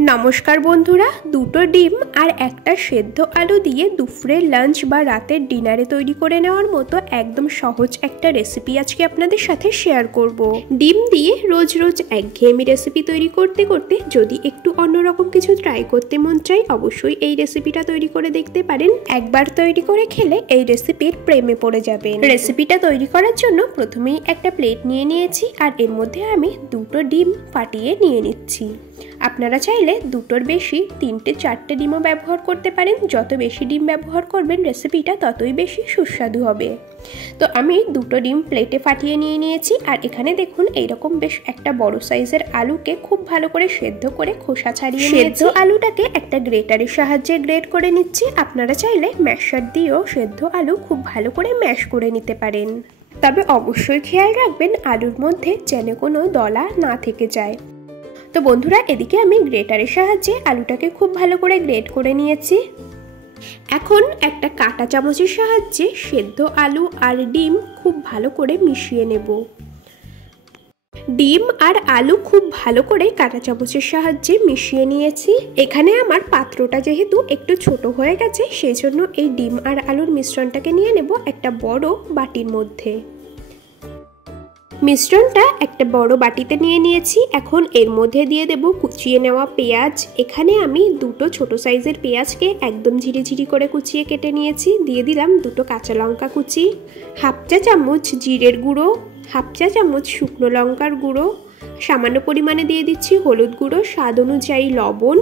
নমস্কার বন্ধুরা, দুটো ডিম আর একটা সেদ্ধ আলু দিয়ে দুপুরের লাঞ্চ বা রাতের ডিনারে তৈরি করে নেওয়ার মতো একদম সহজ একটা রেসিপি আজকে আপনাদের সাথে শেয়ার করব। ডিম দিয়ে রোজ রোজ একঘেয়েমি রেসিপি তৈরি করতে করতে যদি একটু অন্যরকম কিছু ট্রাই করতে মন চাই, অবশ্যই এই রেসিপিটা তৈরি করে দেখতে পারেন। একবার তৈরি করে খেলে এই রেসিপির প্রেমে পড়ে যাবেন। রেসিপিটা তৈরি করার জন্য প্রথমেই একটা প্লেট নিয়ে নিয়েছি আর এর মধ্যে আমি দুটো ডিম ফাটিয়ে নিয়ে নিচ্ছি। আপনারা চাইলে দুটোর বেশি 3-4টে ডিমও ব্যবহার করতে পারেন। যত বেশি ডিম ব্যবহার করবেন রেসিপিটা ততই বেশি সুস্বাদু হবে। তো আমি দুটো ডিম প্লেটে ফাটিয়ে নিয়ে নিয়েছি আর এখানে দেখুন এইরকম বেশ একটা বড় সাইজের আলুকে খুব ভালো করে সেদ্ধ করে খোসা ছাড়িয়ে সেদ্ধ আলুটাকে একটা গ্রেটারের সাহায্যে গ্রেট করে নিচ্ছি। আপনারা চাইলে ম্যাশার দিয়েও সেদ্ধ আলু খুব ভালো করে ম্যাশ করে নিতে পারেন। তবে অবশ্যই খেয়াল রাখবেন আলুর মধ্যে যেন কোনো দলা না থেকে যায়। তো বন্ধুরা, এদিকে আমি গ্রেটারের সাহায্যে আলুটাকে খুব ভালো করে গ্রেট করে নিয়েছি। এখন একটা কাঁটা চামচের সাহায্যে সেদ্ধ আলু আর ডিম খুব ভালো করে মিশিয়ে নেব। ডিম আর আলু খুব ভালো করে কাঁটা চামচের সাহায্যে মিশিয়ে নিয়েছি। এখানে আমার পাত্রটা যেহেতু একটু ছোট হয়ে গেছে, সেই জন্য এই ডিম আর আলুর মিশ্রণটাকে নিয়ে নেব একটা বড় বাটির মধ্যে। মিশ্রণটা একটা বড় বাটিতে নিয়ে নিয়েছি। এখন এর মধ্যে দিয়ে দেব কুচিয়ে নেওয়া পেঁয়াজ। এখানে আমি দুটো ছোট সাইজের পেঁয়াজকে একদম ঝিরিঝিরি করে কুচিয়ে কেটে নিয়েছি। দিয়ে দিলাম দুটো কাঁচা লঙ্কা কুচি, হাফ চা চামচ জিরের গুঁড়ো, হাফ চা চামচ শুকনো লঙ্কার গুঁড়ো, সামান্য পরিমাণে দিয়ে দিচ্ছি হলুদ গুঁড়ো, স্বাদ অনুযায়ী লবণ,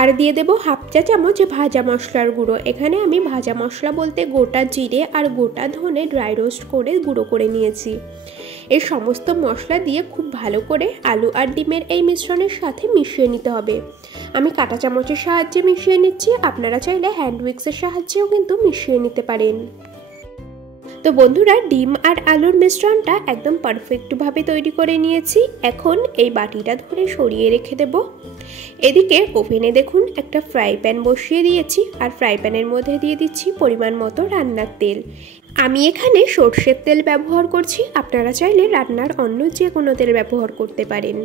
আর দিয়ে দেব হাফ চা চামচ ভাজা মশলার গুঁড়ো। এখানে আমি ভাজা মশলা বলতে গোটা জিরে আর গোটা ধনে ড্রাই রোস্ট করে গুঁড়ো করে নিয়েছি। এই সমস্ত মশলা দিয়ে খুব ভালো করে আলু আর ডিমের এই মিশ্রণের সাথে মিশিয়ে নিতে হবে। আমি কাঁটা চামচের সাহায্যে মিশিয়ে নিচ্ছি, আপনারা চাইলে হ্যান্ড উইক্সের সাহায্যেও কিন্তু মিশিয়ে নিতে পারেন। তো বন্ধুরা, ডিম আর আলুর মিশ্রণটা একদম পারফেক্টভাবে তৈরি করে নিয়েছি। এখন এই বাটিটা ধরে সরিয়ে রেখে দেব। এদিকে ওভেনে দেখুন একটা ফ্রাই প্যান বসিয়ে দিয়েছি আর ফ্রাই প্যানের মধ্যে দিয়ে দিচ্ছি পরিমাণ মতো রান্নার তেল। আমি এখানে সর্ষের তেল ব্যবহার করছি, আপনারা চাইলে রান্নার অন্য যে কোনো তেল ব্যবহার করতে পারেন।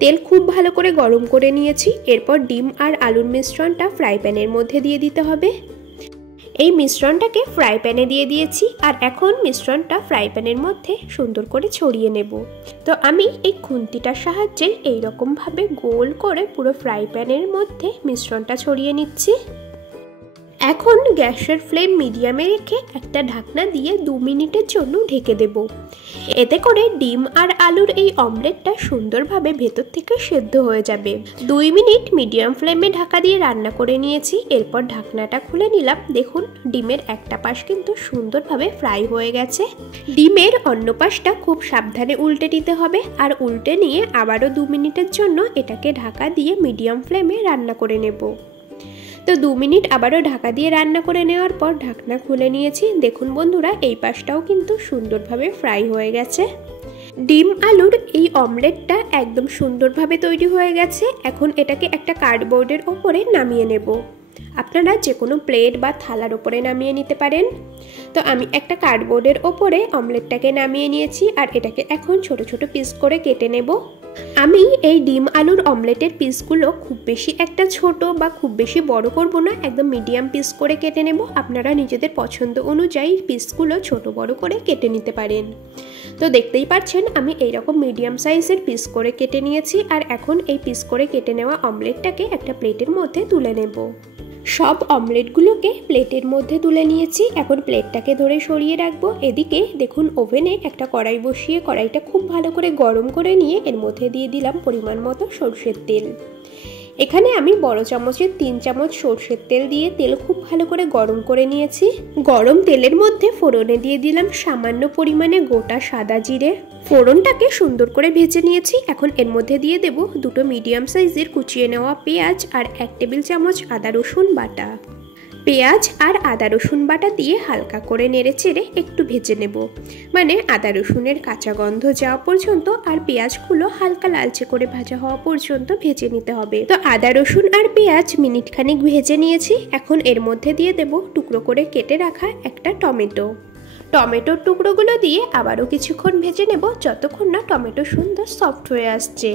তেল খুব ভালো করে গরম করে নিয়েছি। এরপর ডিম আর আলুর মিশ্রণটা ফ্রাই প্যানের মধ্যে দিয়ে দিতে হবে। এই মিশ্রণটাকে ফ্রাই প্যানে দিয়ে দিয়েছি আর এখন মিশ্রণটা ফ্রাই প্যানের মধ্যে সুন্দর করে ছড়িয়ে নেব। তো আমি এই খুন্তিটার সাহায্যে এইরকমভাবে গোল করে পুরো ফ্রাই প্যানের মধ্যে মিশ্রণটা ছড়িয়ে নিচ্ছি। এখন গ্যাসের ফ্লেম মিডিয়ামে রেখে একটা ঢাকনা দিয়ে 2 মিনিটের জন্য ঢেকে দেব। এতে করে ডিম আর আলুর এই অমলেটটা সুন্দরভাবে ভেতর থেকে সেদ্ধ হয়ে যাবে। 2 মিনিট মিডিয়াম ফ্লেমে ঢাকা দিয়ে রান্না করে নিয়েছি। এরপর ঢাকনাটা খুলে নিলাম। দেখুন ডিমের একটা পাশ কিন্তু সুন্দরভাবে ফ্রাই হয়ে গেছে। ডিমের অন্য পাশটা খুব সাবধানে উল্টে দিতে হবে আর উল্টে নিয়ে আবারও 2 মিনিটের জন্য এটাকে ঢাকা দিয়ে মিডিয়াম ফ্লেমে রান্না করে নেব। তো 2 মিনিট আবারও ঢাকা দিয়ে রান্না করে নেওয়ার পর ঢাকনা খুলে নিয়েছি। দেখুন বন্ধুরা, এই পাশটাও কিন্তু সুন্দরভাবে ফ্রাই হয়ে গেছে। ডিম আলুর এই অমলেটটা একদম সুন্দরভাবে তৈরি হয়ে গেছে। এখন এটাকে একটা কার্ডবোর্ডের ওপরে নামিয়ে নেব। আপনারা যে কোনো প্লেট বা থালার ওপরে নামিয়ে নিতে পারেন। তো আমি একটা কার্ডবোর্ডের ওপরে অমলেটটাকে নামিয়ে নিয়েছি আর এটাকে এখন ছোট ছোট পিস করে কেটে নেব। আমি এই ডিম আলুর অমলেটের পিসগুলো খুব বেশি একটা ছোট বা খুব বেশি বড় করব না, একদম মিডিয়াম পিস করে কেটে নেব। আপনারা নিজেদের পছন্দ অনুযায়ী পিসগুলো ছোট বড় করে কেটে নিতে পারেন। তো দেখতেই পাচ্ছেন আমি এইরকম মিডিয়াম সাইজের পিস করে কেটে নিয়েছি আর এখন এই পিস করে কেটে নেওয়া অমলেটটাকে একটা প্লেটের মধ্যে তুলে নেব। সব অমলেটগুলোকে প্লেটের মধ্যে তুলে নিয়েছি। এখন প্লেটটাকে ধরে সরিয়ে রাখবো। এদিকে দেখুন ওভেনে একটা কড়াই বসিয়ে কড়াইটা খুব ভালো করে গরম করে নিয়ে এর মধ্যে দিয়ে দিলাম পরিমাণ মতো সরষের তেল। এখানে আমি বড় চামচের 3 চামচ সরষের তেল দিয়ে তেল খুব ভালো করে গরম করে নিয়েছি। গরম তেলের মধ্যে ফোড়নে দিয়ে দিলাম সামান্য পরিমাণে গোটা সাদা জিরে। ফোড়নটাকে সুন্দর করে ভেজে নিয়েছি। এখন এর মধ্যে দিয়ে দেব দুটো মিডিয়াম সাইজের কুচিয়ে নেওয়া পেঁয়াজ আর 1 টেবিল চামচ আদা রসুন বাটা। পেঁয়াজ আর আদা রসুন বাটা দিয়ে হালকা করে নেড়ে চেড়ে একটু ভেজে নেব, মানে আদা রসুনের কাঁচা গন্ধ যাওয়া পর্যন্ত আর পেঁয়াজগুলো হালকা লালচে করে ভাজা হওয়া পর্যন্ত ভেজে নিতে হবে। তো আদা রসুন আর পেঁয়াজ মিনিট খানিক ভেজে নিয়েছি। এখন এর মধ্যে দিয়ে দেব টুকরো করে কেটে রাখা একটা টমেটো। টমেটোর টুকরোগুলো দিয়ে আবারও কিছুক্ষণ ভেজে নেব, যতক্ষণ না টমেটো সুন্দর সফট হয়ে আসছে।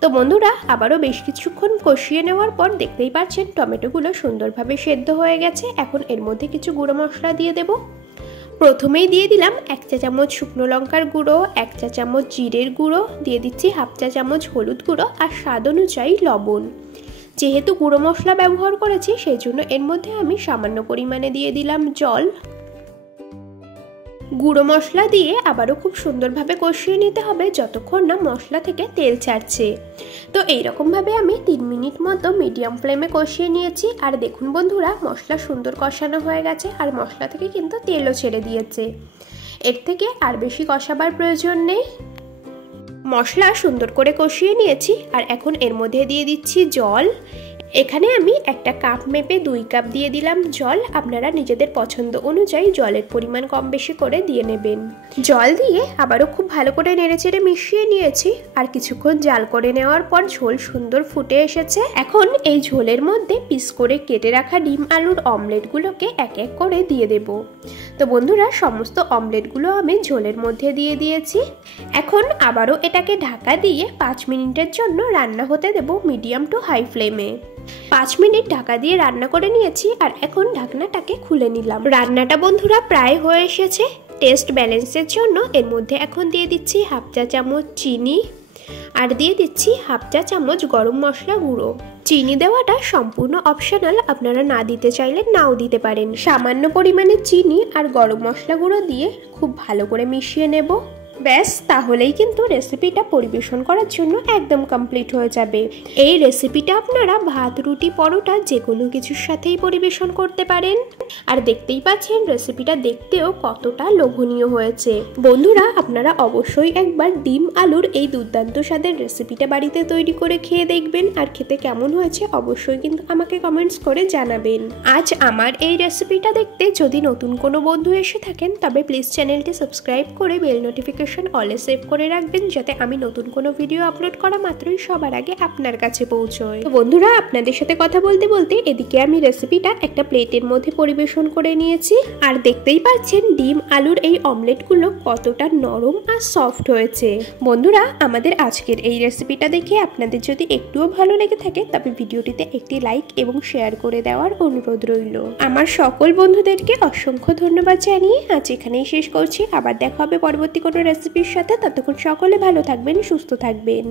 তো বন্ধুরা আবারও বেশ কিছুক্ষণ কষিয়ে নেওয়ার পর দেখতেই পাচ্ছেন টমেটোগুলো সুন্দরভাবে সেদ্ধ হয়ে গেছে। এখন এর মধ্যে কিছু গুঁড়ো মশলা দিয়ে দেব। প্রথমেই দিয়ে দিলাম 1 চা চামচ শুকনো লঙ্কার গুঁড়ো, 1 চা চামচ জিরের গুঁড়ো, দিয়ে দিচ্ছি 1/2 চা চামচ হলুদ গুঁড়ো আর স্বাদ অনুযায়ী লবণ। যেহেতু গুঁড়ো মশলা ব্যবহার করেছি সেই জন্য এর মধ্যে আমি সামান্য পরিমাণে দিয়ে দিলাম জল। গুঁড়ো মশলা দিয়ে আবারও খুব সুন্দরভাবে কষিয়ে নিতে হবে যতক্ষণ না মশলা থেকে তেল ছাড়ছে। তো এইরকমভাবে আমি 3 মিনিট মতো মিডিয়াম ফ্লেমে কষিয়ে নিয়েছি। আর দেখুন বন্ধুরা মশলা সুন্দর কষানো হয়ে গেছে আর মশলা থেকে কিন্তু তেলও ছেড়ে দিয়েছে। এর থেকে আর বেশি কষাবার প্রয়োজন নেই। মশলা সুন্দর করে কষিয়ে নিয়েছি আর এখন এর মধ্যে দিয়ে দিচ্ছি জল। এখানে আমি একটা কাপ মেপে 2 কাপ দিয়ে দিলাম জল। আপনারা নিজেদের পছন্দ অনুযায়ী জলের পরিমাণ কম বেশি করে দিয়ে নেবেন। জল দিয়ে আবারও খুব ভালো করে নেড়েচেড়ে মিশিয়ে নিয়েছি আর কিছুক্ষণ জাল করে নেওয়ার পর ঝোল সুন্দর ফুটে এসেছে। এখন এই ঝোলের মধ্যে পিস করে কেটে রাখা ডিম আলুর অমলেটগুলোকে এক এক করে দিয়ে দেব। তো বন্ধুরা সমস্ত অমলেটগুলো আমি ঝোলের মধ্যে দিয়ে দিয়েছি। এখন আবারও এটাকে ঢাকা দিয়ে 5 মিনিটের জন্য রান্না হতে দেব মিডিয়াম টু হাই ফ্লেমে। 5 মিনিট ঢাকা দিয়ে রান্না করে নিয়েছি আর এখন ঢাকনাটাকে খুলে নিলাম। রান্নাটা বন্ধুরা প্রায় হয়ে এসেছে। টেস্ট ব্যালেন্সের জন্য এর মধ্যে এখন দিয়ে দিচ্ছি 1/2 চা চামচ চিনি আর দিয়ে দিচ্ছি 1/2 চা চামচ গরম মশলা গুঁড়ো। চিনি দেওয়াটা সম্পূর্ণ অপশনাল, আপনারা না দিতে চাইলে নাও দিতে পারেন। সামান্য পরিমাণে চিনি আর গরম মশলা গুঁড়ো দিয়ে খুব ভালো করে মিশিয়ে নেব। ব্যাস তাহলেই কিন্তু রেসিপিটা পরিবেশন করার জন্য একদম কমপ্লিট হয়ে যাবে। এই রেসিপিটা আপনারা ভাত, রুটি, পরোটা যে কোনো কিছুর সাথেই পরিবেশন করতে পারেন। আর দেখতেই পাচ্ছেন রেসিপিটা দেখতেও কতটা লোভনীয় হয়েছে। বন্ধুরা আপনারা অবশ্যই একবার ডিম আলুর এই দুর্দান্ত স্বাদের রেসিপিটা বাড়িতে তৈরি করে খেয়ে দেখবেন আর খেতে কেমন হয়েছে অবশ্যই কিন্তু আমাকে কমেন্টস করে জানাবেন। আজ আমার এই রেসিপিটা দেখতে যদি নতুন কোনো বন্ধু এসে থাকেন তবে প্লিজ চ্যানেলটি সাবস্ক্রাইব করে বেল নোটিফিকেশন অলে সেভ করে রাখবেন যাতে আমি নতুন কোনো ভিডিও আপলোড করা মাত্রই সবার আগে আপনার কাছে পৌঁছয়। তো বন্ধুরা আপনাদের সাথে কথা বলতে বলতে এদিকে আমি রেসিপিটা একটা প্লেটের মধ্যে পরিবেশন করে নিয়েছি। আর দেখতেই পাচ্ছেন ডিম আলুর এই অমলেটগুলো কতটা নরম আর সফট হয়েছে। বন্ধুরা আমাদের আজকের এই রেসিপিটা দেখে আপনাদের যদি একটুও ভালো লেগে থাকে তবে ভিডিওটিতে একটি লাইক এবং শেয়ার করে দেওয়ার অনুরোধ রইল। আমার সকল বন্ধুদেরকে অসংখ্য ধন্যবাদ জানিয়ে আজ এখানেই শেষ করছি। আবার দেখা হবে পরবর্তী কোনো রেসিপির সাথে। ততক্ষণ সকলে ভালো থাকবেন, সুস্থ থাকবেন।